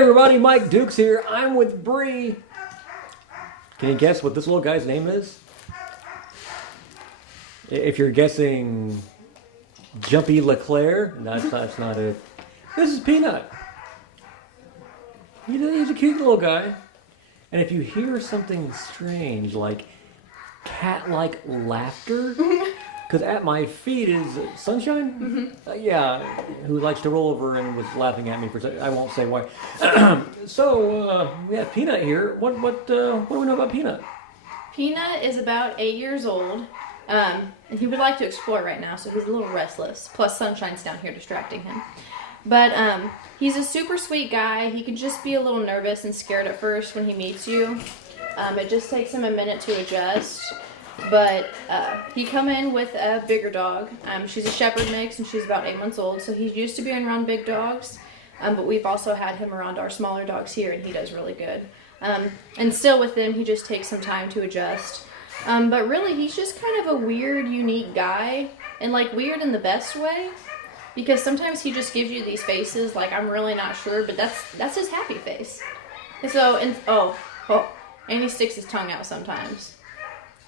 everybody, Mike Dukes here. I'm with Bree. Can you guess what this little guy's name is? If you're guessing Jumpy Leclerc, that's not it. This is Peanut. He's a cute little guy. And if you hear something strange, like cat-like laughter, because at my feet is Sunshine, who likes to roll over and was laughing at me for a second. I won't say why. So we have Peanut here. What do we know about Peanut? Peanut is about 8 years old, and he would like to explore right now, so he's a little restless. Plus, Sunshine's down here distracting him. But he's a super sweet guy. He can just be a little nervous and scared at first when he meets you. It just takes him a minute to adjust. But he come in with a bigger dog. She's a shepherd mix, and she's about 8 months old. So he's used to being around big dogs. But we've also had him around our smaller dogs here, and he does really good. And still with them, he just takes some time to adjust. But really, he's just kind of a weird, unique guy. And like weird in the best way. Because sometimes he just gives you these faces, like I'm really not sure, but that's his happy face. And so, and he sticks his tongue out sometimes,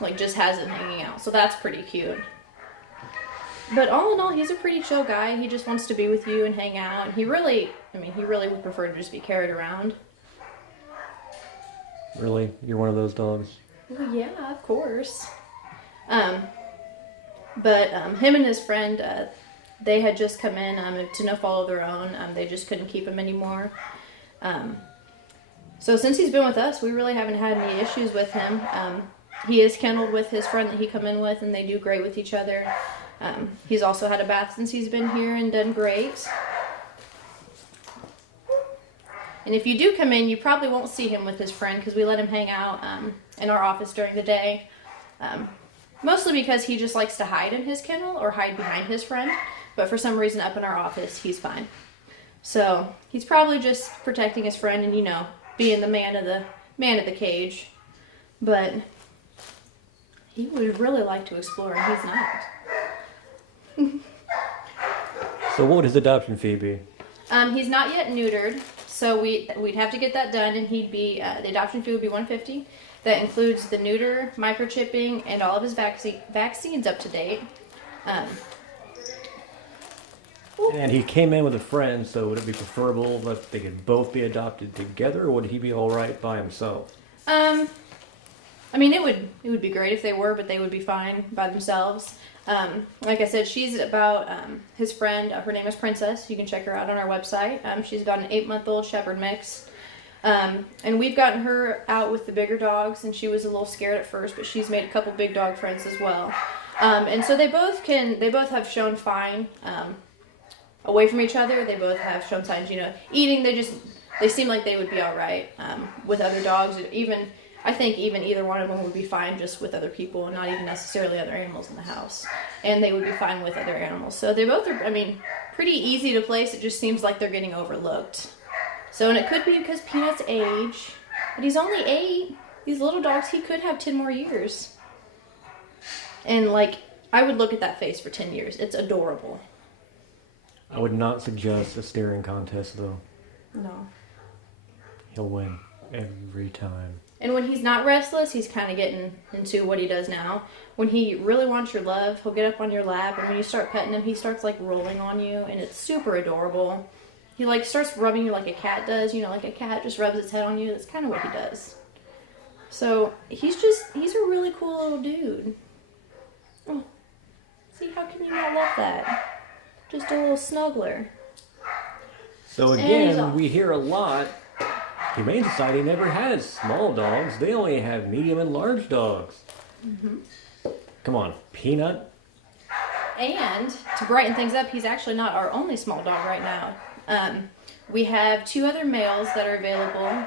like just has it hanging out. So that's pretty cute. But all in all, he's a pretty chill guy. He just wants to be with you and hang out. And he really would prefer to just be carried around. Really? You're one of those dogs? Well, yeah, of course. But him and his friend. They had just come in to no fault of their own. They just couldn't keep him anymore. So since he's been with us, we really haven't had any issues with him. He is kenneled with his friend that he come in with, and they do great with each other. He's also had a bath since he's been here and done great. And if you do come in, you probably won't see him with his friend because we let him hang out in our office during the day. Mostly because he just likes to hide in his kennel or hide behind his friend. But for some reason up in our office, he's fine. So he's probably just protecting his friend and, being the man of the cage. But he would really like to explore, and he's not. So what would his adoption fee be? He's not yet neutered, so we'd have to get that done, and he'd be the adoption fee would be $150. That includes the neuter, microchipping, and all of his vaccines up to date. And he came in with a friend, so would it be preferable that they could both be adopted together, or would he be all right by himself? It would be great if they were, but they would be fine by themselves. Like I said, she's about his friend. Her name is Princess. You can check her out on our website. She's about an 8-month-old shepherd mix. And we've gotten her out with the bigger dogs, and she was a little scared at first, but she's made a couple big dog friends as well. And so they both have shown fine. Away from each other, they both have shown signs, eating, they seem like they would be all right with other dogs. I think even either one of them would be fine just with other people and not even necessarily other animals in the house. And they would be fine with other animals. So they both are, pretty easy to place. It just seems like they're getting overlooked. So, and it could be because Peanut's age, but he's only 8. These little dogs, he could have 10 more years. And I would look at that face for 10 years. It's adorable. I would not suggest a staring contest, though. No. He'll win every time. And when he's not restless, he's kind of getting into what he does now. When he really wants your love, he'll get up on your lap, and when you start petting him, he starts rolling on you, and it's super adorable. He starts rubbing you like a cat does, like a cat just rubs its head on you. That's kind of what he does. So he's a really cool little dude. Oh, see, how can you not love that? Just a little snuggler. So again, we hear a lot. Humane Society never has small dogs. They only have medium and large dogs. Mm-hmm. Come on, Peanut. And to brighten things up, he's actually not our only small dog right now. We have 2 other males that are available.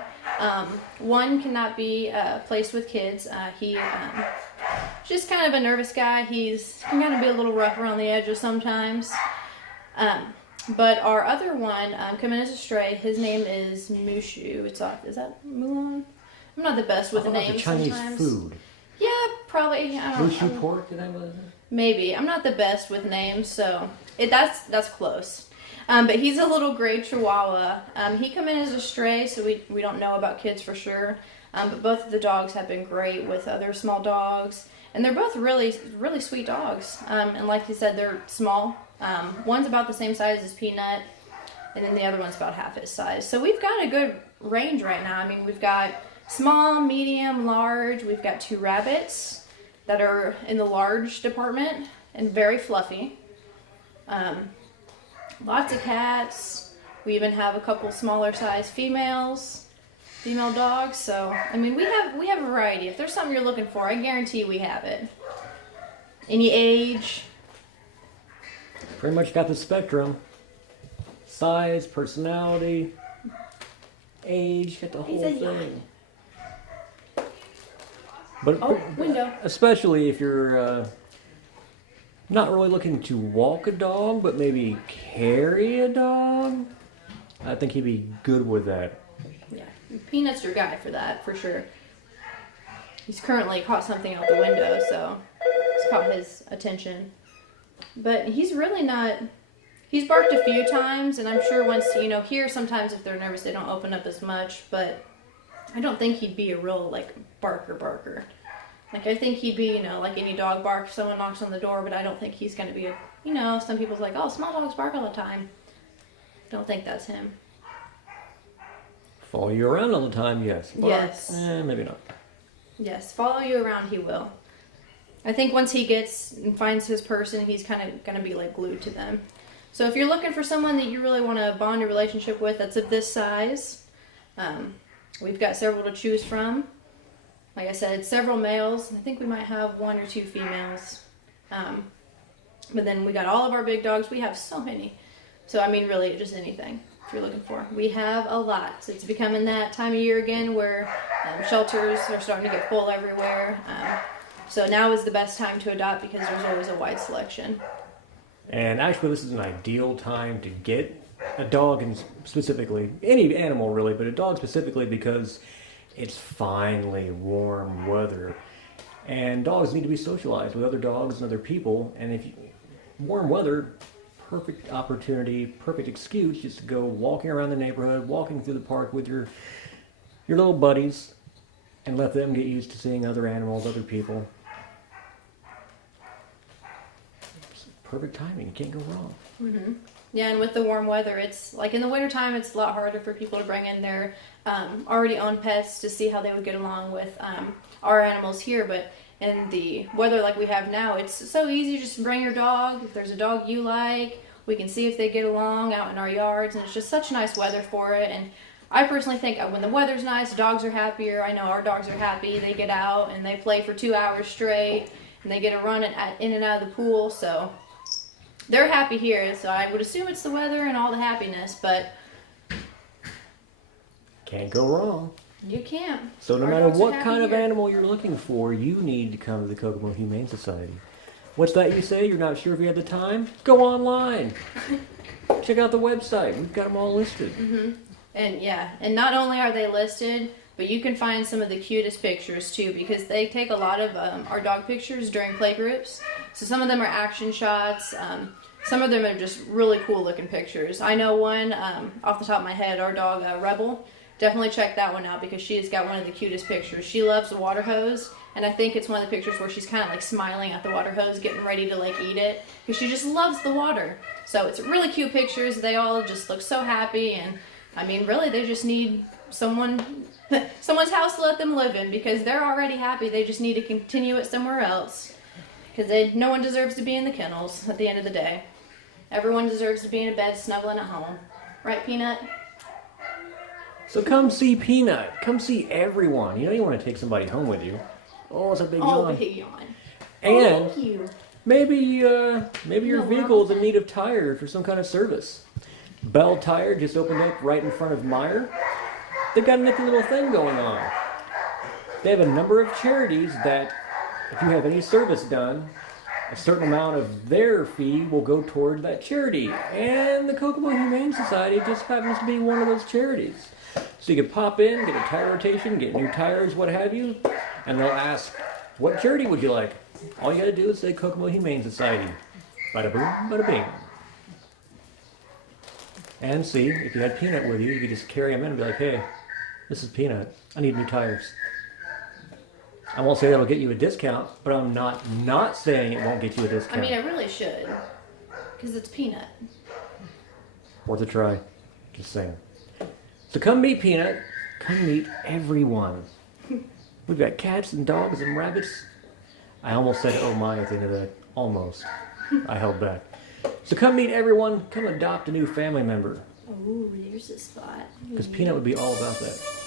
One cannot be placed with kids. He's just kind of a nervous guy. He can kind of be a little rough around the edges sometimes. But our other one, coming as a stray, his name is Mushu. Is that Mulan? I'm not the best with the names Chinese sometimes. Food. Yeah, probably. I don't know. Mushu pork, did I know that? Maybe. I'm not the best with names, so that's close. But he's a little gray Chihuahua. He come in as a stray, so we don't know about kids for sure. But both of the dogs have been great with other small dogs. And they're both really, really sweet dogs. And like you said, they're small. One's about the same size as Peanut, and then the other one's about half his size. So we've got a good range right now. I mean, we've got small, medium, large. We've got 2 rabbits that are in the large department and very fluffy. Lots of cats. We even have a couple smaller size female dogs. So I mean, we have a variety. If there's something you're looking for, I guarantee we have it. Any age. Pretty much got the spectrum. Size, personality, age, got the whole He's a thing. But Window. especially if you're not really looking to walk a dog, but maybe carry a dog, I think he'd be good with that. Yeah, Peanut's your guy for that, for sure. He's currently caught something out the window, so it's caught his attention. But he's really not. He's barked a few times, and I'm sure once, here sometimes if they're nervous they don't open up as much, but I don't think he'd be a real, barker. Like, I think he'd be, like any dog bark if someone knocks on the door, but I don't think he's going to be some people's like, oh, small dogs bark all the time. Don't think that's him. Follow you around all the time, yes. Bark, Yes. Maybe not. Yes, follow you around he will. I think once he gets and finds his person, he's kind of going to be, glued to them. So if you're looking for someone that you really want to bond a relationship with that's of this size, we've got several to choose from. Like I said, several males. I think we might have 1 or 2 females. But then we got all of our big dogs. We have so many. So, I mean, really, just anything if you're looking for. We have a lot. So it's becoming that time of year again where shelters are starting to get full everywhere. So now is the best time to adopt because there's always a wide selection. And actually, this is an ideal time to get a dog, and specifically any animal really, but a dog specifically because it's finally warm weather, and dogs need to be socialized with other dogs and other people. And if warm weather, perfect opportunity, perfect excuse just to go walking around the neighborhood, walking through the park with your little buddies, and let them get used to seeing other animals, other people. Perfect timing. You can't go wrong. Mm-hmm. Yeah, and with the warm weather, it's like in the wintertime, it's a lot harder for people to bring in their already owned pets to see how they would get along with our animals here. But in the weather like we have now, it's so easy. Just bring your dog. If there's a dog you like, we can see if they get along out in our yards. And it's just such nice weather for it. And I personally think when the weather's nice, dogs are happier. I know our dogs are happy. They get out and they play for 2 hours straight. And they get a run in and out of the pool. So they're happy here, so I would assume it's the weather and all the happiness, but Can't go wrong. you can't. So no Our matter dogs are what happy kind of here. animal you're looking for, you need to come to the Kokomo Humane Society. What's that you say? You're not sure if you have the time? Go online. Check out the website. We've got them all listed. Mm-hmm. And not only are they listed, but you can find some of the cutest pictures too, because they take a lot of our dog pictures during play groups. So some of them are action shots. Some of them are just really cool looking pictures. I know one off the top of my head, our dog Rebel. Definitely check that one out because she has got one of the cutest pictures. She loves the water hose, and I think it's one of the pictures where she's kind of smiling at the water hose, getting ready to eat it, because she just loves the water. So it's really cute pictures. They all just look so happy, and I mean, really, they just need someone's house to let them live in because they're already happy. They just need to continue it somewhere else because no one deserves to be in the kennels at the end of the day. Everyone deserves to be in a bed snuggling at home. Right, Peanut? So come see Peanut. Come see everyone. You know you want to take somebody home with you. Oh, it's a big yawn. Big yawn. And Thank you. maybe your No, vehicle is in need of tires for some kind of service. Bell Tire just opened up right in front of Meyer. They've got a nifty little thing going on. They have a number of charities that, if you have any service done, a certain amount of their fee will go toward that charity. And the Kokomo Humane Society just happens to be one of those charities. So you can pop in, get a tire rotation, get new tires, what have you, and they'll ask, what charity would you like? All you gotta do is say Kokomo Humane Society. Bada boom, bada bing. And see, if you had Peanut with you, you could just carry him in and be like, hey, this is Peanut. I need new tires. I won't say that'll get you a discount, but I'm not saying it won't get you a discount. I mean, it really should. Because it's Peanut. Worth a try. Just saying. So come meet Peanut. Come meet everyone. We've got cats and dogs and rabbits. I almost said oh my at the end of that. Almost. I held back. So come meet everyone. Come adopt a new family member. Oh, there's a spot. Because Peanut would be all about that.